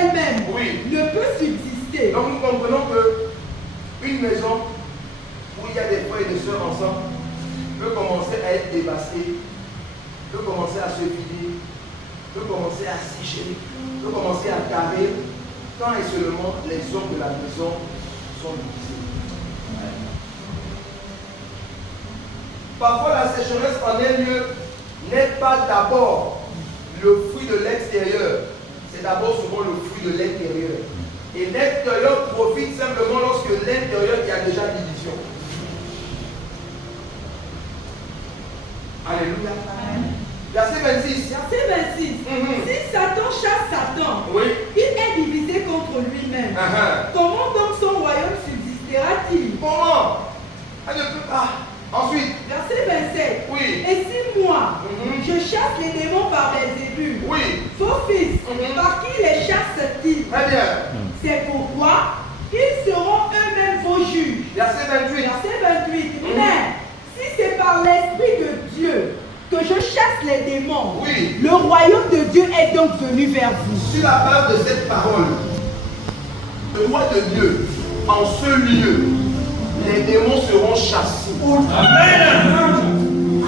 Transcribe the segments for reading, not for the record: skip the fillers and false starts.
elle-même Oui. ne peut subsister. Donc nous comprenons que une maison où il y a des frères et des sœurs ensemble peut commencer à être dévastée, peut commencer à se vider, peut commencer à sécher, peut commencer à carrer, quand et seulement les hommes de la maison sont divisés. Parfois la sécheresse en elle-même n'est pas d'abord le fruit de l'extérieur, c'est d'abord souvent le fruit de l'intérieur. Et l'extérieur profite simplement lorsque l'intérieur il y a déjà division. Alléluia. Verset 26. Verset 26. Si Satan chasse Satan, Oui. il est divisé contre lui-même. Comment donc son royaume subsistera-t-il? Comment? Elle ne peut pas. Ensuite. Verset 27. Oui. Et si moi, je chasse les démons par Belzébul, oui. vos fils, par qui les chassent-ils? Très bien. C'est pourquoi ils seront eux-mêmes vos juges. Verset 28. Verset 28. Mais si c'est par l'Esprit de Dieu que je chasse les démons, oui. Le royaume de Dieu est donc venu vers vous. Sur la base de cette parole, le roi de Dieu, en ce lieu, les démons seront chassés. Amen.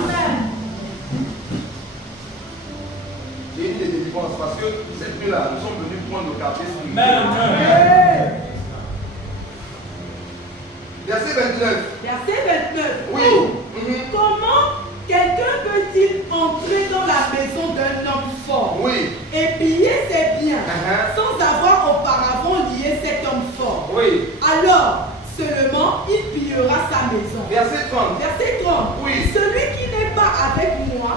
J'ai dit des délivrances parce que cette nuit-là, nous sommes venus prendre le café. Amen. Verset 29. Verset 29. Oui. Comment quelqu'un peut-il entrer dans la maison d'un homme fort, oui. et piller ses biens sans avoir auparavant lié cet homme fort? Oui. Alors, seulement, il pillera sa maison. Verset 30. Verset 30. Oui. Celui qui n'est pas avec moi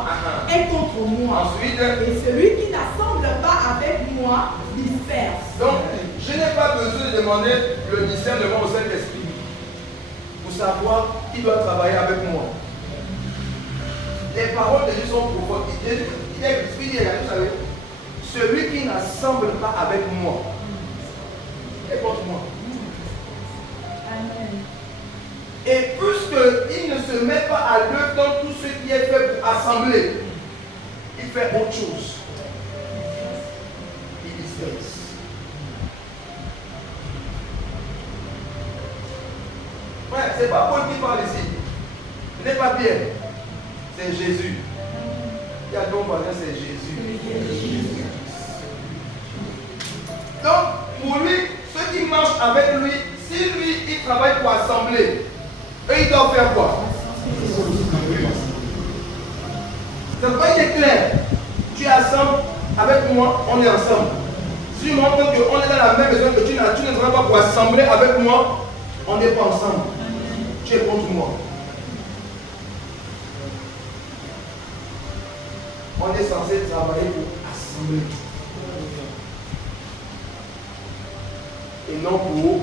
est contre moi. Ensuite. Et celui qui n'assemble pas avec moi disperse. Donc, je n'ai pas besoin de demander le discernement au Saint-Esprit pour savoir qui doit travailler avec moi. Les paroles de Dieu sont profondes. Il dit, vous savez, celui qui n'assemble pas avec moi est contre moi. Amen. Et puisqu'il ne se met pas à l'œuvre dans tout ce qui est fait pour assembler, il fait autre chose. Il disperse. Ouais, c'est pas Paul qui parle ici. Ce n'est pas Pierre. C'est Jésus. Il y a ton voisin, c'est Jésus. Donc, pour lui, ceux qui marchent avec lui, si lui, il travaille pour assembler, eux, ils doivent faire quoi? C'est pas qu'il est clair. Tu assembles avec moi, on est ensemble. Si je montre qu'on est dans la même maison, que tu ne travailles pas pour assembler avec moi, on n'est pas ensemble. Tu es contre moi. On est censé travailler pour assembler. Et non pour.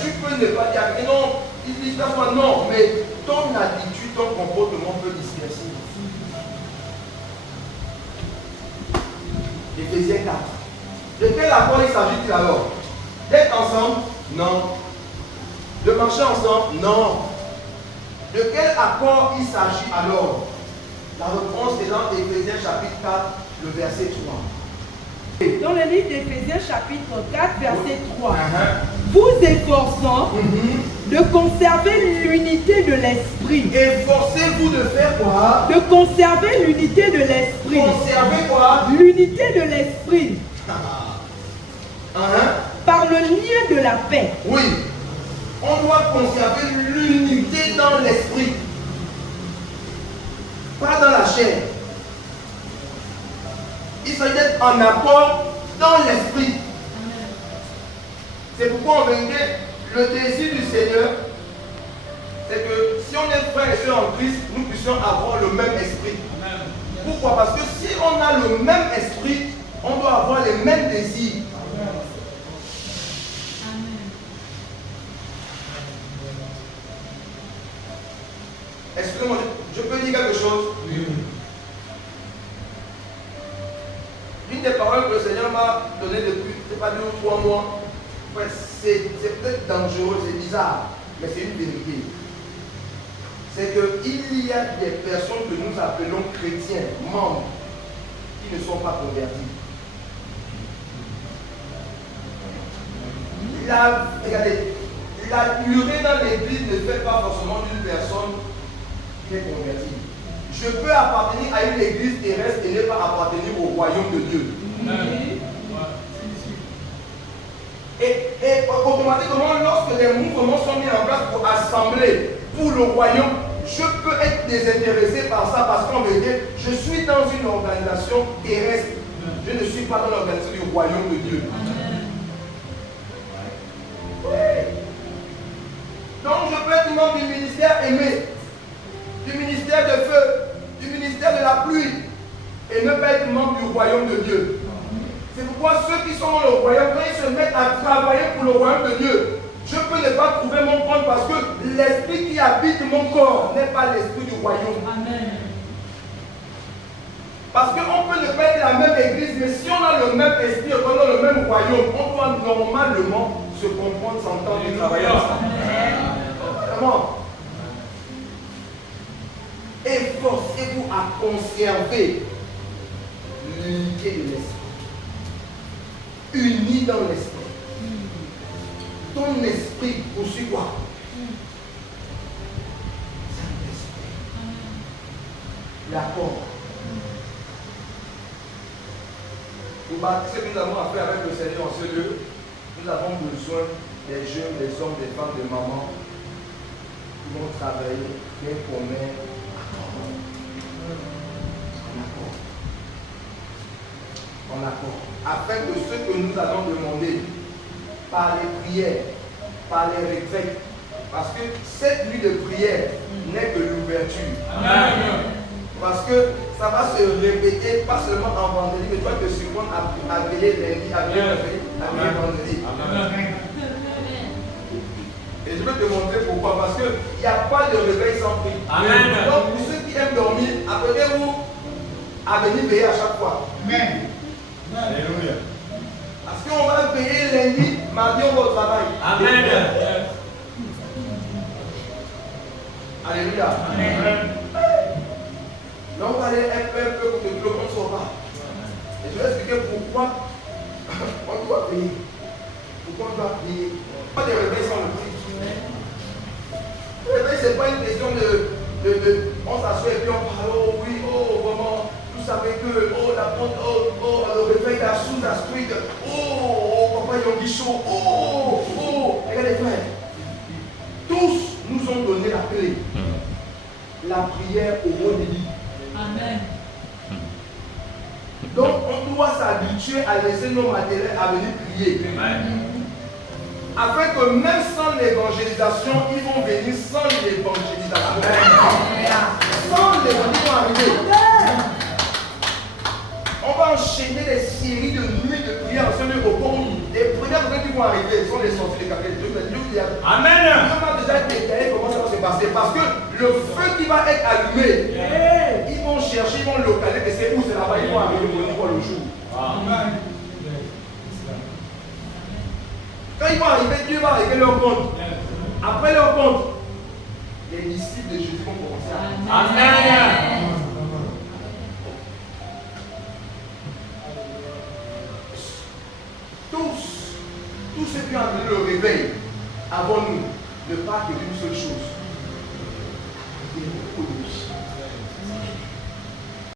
Tu peux ne pas dire, mais non, il dit non, mais ton attitude, ton comportement peut disperser. Éphésiens 4. De quel accord il s'agit-il alors? D'être ensemble? Non. De marcher ensemble? Non. De quel accord il s'agit alors? La réponse est dans Éphésiens chapitre 4, le verset 3. Dans le livre d'Éphésiens chapitre 4, verset 3. Vous efforçant de conserver l'unité de l'esprit. Efforcez-vous de faire quoi? De conserver l'unité de l'esprit. Conserver quoi? L'unité de l'esprit. Par le lien de la paix. Oui. On doit conserver l'unité dans l'esprit. Pas dans la chair. Il s'agit d'être en accord dans l'esprit. C'est pourquoi on veut dire le désir du Seigneur, c'est que si on est frères et sœurs en Christ, nous puissions avoir le même esprit. Pourquoi? Parce que si on a le même esprit, on doit avoir les mêmes désirs. Excusez-moi, je peux dire quelque chose? Oui. L'une des paroles que le Seigneur m'a données depuis, c'est pas 2 ou 3 mois, c'est peut-être dangereux, c'est bizarre, mais c'est une vérité. C'est qu'il y a des personnes que nous appelons chrétiens, membres, qui ne sont pas convertis. Regardez, la durée dans l'église ne fait pas forcément d'une personne qui est convertie. Je peux appartenir à une église terrestre et ne pas appartenir au royaume de Dieu. Et automatiquement, lorsque les mouvements sont mis en place pour assembler pour le royaume, je peux être désintéressé par ça parce qu'en vérité, je suis dans une organisation terrestre. Je ne suis pas dans l'organisation du royaume de Dieu. Donc je peux être membre du ministère aimé, du ministère de feu, du ministère de la pluie et ne pas être membre du royaume de Dieu. C'est pourquoi ceux qui sont dans le royaume, quand ils se mettent à travailler pour le royaume de Dieu, je peux ne pas trouver mon compte parce que l'esprit qui habite mon corps n'est pas l'esprit du royaume. Amen. Parce qu'on peut ne pas être la même église, mais si on a le même esprit, on a le même royaume, on doit normalement se comprendre, s'entendre et travailler ensemble. Vraiment. Efforcez-vous à conserver l'unité de l'esprit. Unis dans l'esprit. Ton esprit poursuit quoi? Saint-Esprit. L'accord. Pour bâtir ce que nous avons à faire avec le Seigneur en ce lieu, nous avons besoin des jeunes, des hommes, des femmes, des mamans qui vont travailler d'un commun en accord. Afin que ce que nous allons demander par les prières, par les retraites, parce que cette nuit de prière n'est que l'ouverture. Parce que ça va se répéter, pas seulement en vendredi, mais tu vas te surprendre à veiller lundi, à veiller vendredi. Et je vais te montrer pourquoi. Parce qu'il n'y a pas de réveil sans prière. Donc pour ceux qui aiment dormir, appelez-vous à venir veiller à chaque fois. Amen. Alléluia. Parce qu'on va veiller lundi, mardi on va au travail. Amen. Alléluia. Amen. Donc on va aller un peu pour que tout le monde soit pas. Et je vais expliquer pourquoi on doit payer. Pourquoi on doit payer. Pas de réveil sans le prix. Le réveil, ce n'est pas une question de on s'assoit et puis on parle, oh oui, oh vraiment, vous savez que, oh la porte, oh le réveil, la sous, la street, oh papa Yonguicho, oh, regardez frères. Tous nous ont donné la clé. La prière au haut débit. Amen. Donc on doit s'habituer à laisser nos matériels à venir prier. Amen. Afin que même sans l'évangélisation, ils vont venir sans l'évangélisation. Sans l'évangélisation, ils vont arriver. On va enchaîner des séries de nuits de prière en ce lieu au cours. Les premières personnes qui vont arriver sont les sorties de café. Amen. On va déjà détailler comment ça va se passer. Parce que le feu qui va être allumé, ils vont chercher, ils vont localiser. Et c'est où? C'est là-bas, ils vont arriver pour le jour. Amen. Quand ils vont arriver, Dieu va arriver leur compte. Après leur compte, les disciples de Jésus vont commencer à... Amen. Tous ceux qui ont amené le réveil avant nous ne parlent que d'une seule chose.